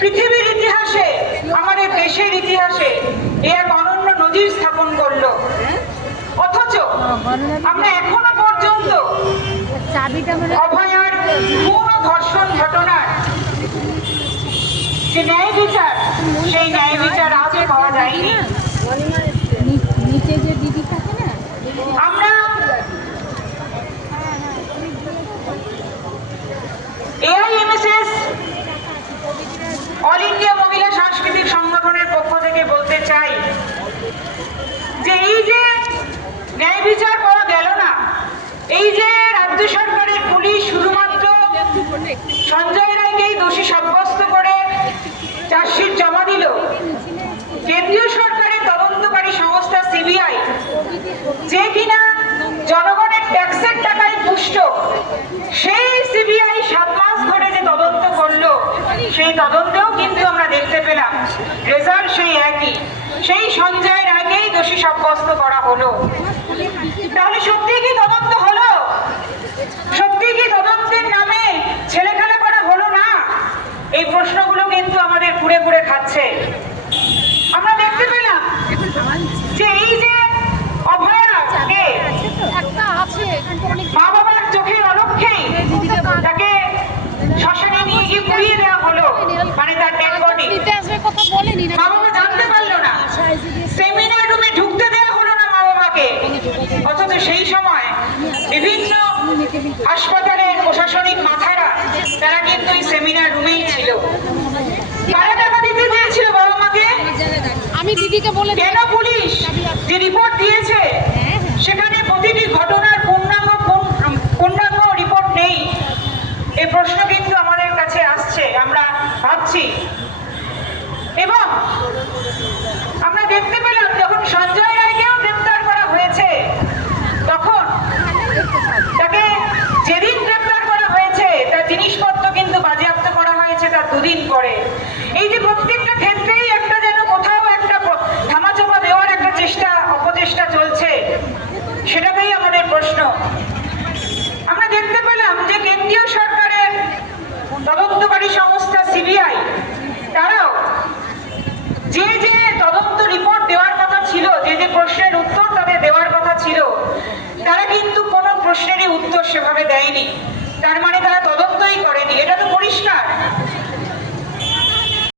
পৃথিবীর ইতিহাসে, আমাদের দেশের ইতিহাসে এ এক অনন্য নজির স্থাপন করলো। অথচ আমরা এখনো পর্যন্ত অভয়ার খুন ও ধর্ষণ ঘটনার যে ন্যায় বিচার, সেই ন্যায় বিচার আজও পাওয়া যায়নি। আমরা AIMSS অল ইন্ডিয়া মহিলা সাংস্কৃতিক সংগঠনের পক্ষ থেকে বলতে চাই যে এই যে ন্যায় বিচার পাওয়া গেল না, এই যে রাজ্য সরকারের পুলিশ শুধুমাত্র সঞ্জয় রায়কেই দোষী সাব্যস্ত করে চার্জশিট জমা দিল, কেন্দ্রীয় সরকারের তদন্তকারী সংস্থা CBI, যে কিনা জনগণের ট্যাক্সের টাকায় পুষ্ট, সেই CBI 7 মাস ধরে যে তদন্ত করলো, সেই তদন্তেও কিন্তু আমরা দেখতে পেলাম রেজাল্ট সেই একই, সেই সঞ্জয় রায়কেই দোষী সাব্যস্ত করা হলো। তাহলে সত্যি কি তদন্ত হলো? সত্যি কি তদন্তের নামে ছেলেখেলা করা হলো না? এই প্রশ্নগুলো কিন্তু আমাদের ঘুরে ঘুরে খাচ্ছে। আমরা দেখতে পেলাম যে এই যে অভয়াকে মা বাবার চোখের অলক্ষেই তাকে শ্মশানে নিয়ে গিয়ে পুড়িয়ে দেওয়া হলো, মানে তার ডেড বডি। মা বাবা জানতে পারলো না, সেমিনার রুমে ঢুকতে দেওয়া হলো না মা বাবাকে। অথচ সেই সময় বিভিন্ন হাসপাতালের প্রশাসনিক মাথারা তারা কিন্তু এই সেমিনার রুমেই ছিল। কারা টাকা দিতে দিয়েছিল বাবা মাকে? আমি দিদিকে বলে কেন পুলিশ যে রিপোর্ট দিয়েছে সেখানে প্রতিটি ঘটনার পূর্ণাঙ্গ রিপোর্ট নেই? এই প্রশ্ন কিন্তু আমাদের কাছে আসছে, আমরা ভাবছি। এবং আমরা দেখতে পেলাম যখন সঞ্জয় রায়কেও গ্রেপ্তার করা হয়েছে, তখন তাকে যেদিন গ্রেপ্তার করা হয়েছে তার জিনিসপত্র কিন্তু বাজেয়াপ্ত করা হয়েছে তার 2 দিন পরে। এই যে প্রত্যেকটা ক্ষেত্রেই একটা যেন কোথাও একটা ধামাচাপা দেওয়ার একটা অপচেষ্টা চলছে, সেটাতেই আমাদের প্রশ্ন। আমরা দেখতে পেলাম যে কেন্দ্রীয় সরকারের তদন্তকারী সংস্থা CBI, তারাও যে যে তদন্ত রিপোর্ট দেওয়ার কথা ছিল, যে যে প্রশ্নের উত্তর তাদের দেওয়ার কথা ছিল, তারা কিন্তু কোনো প্রশ্নেরই উত্তর সেভাবে দেয়নি। তার মানে তারা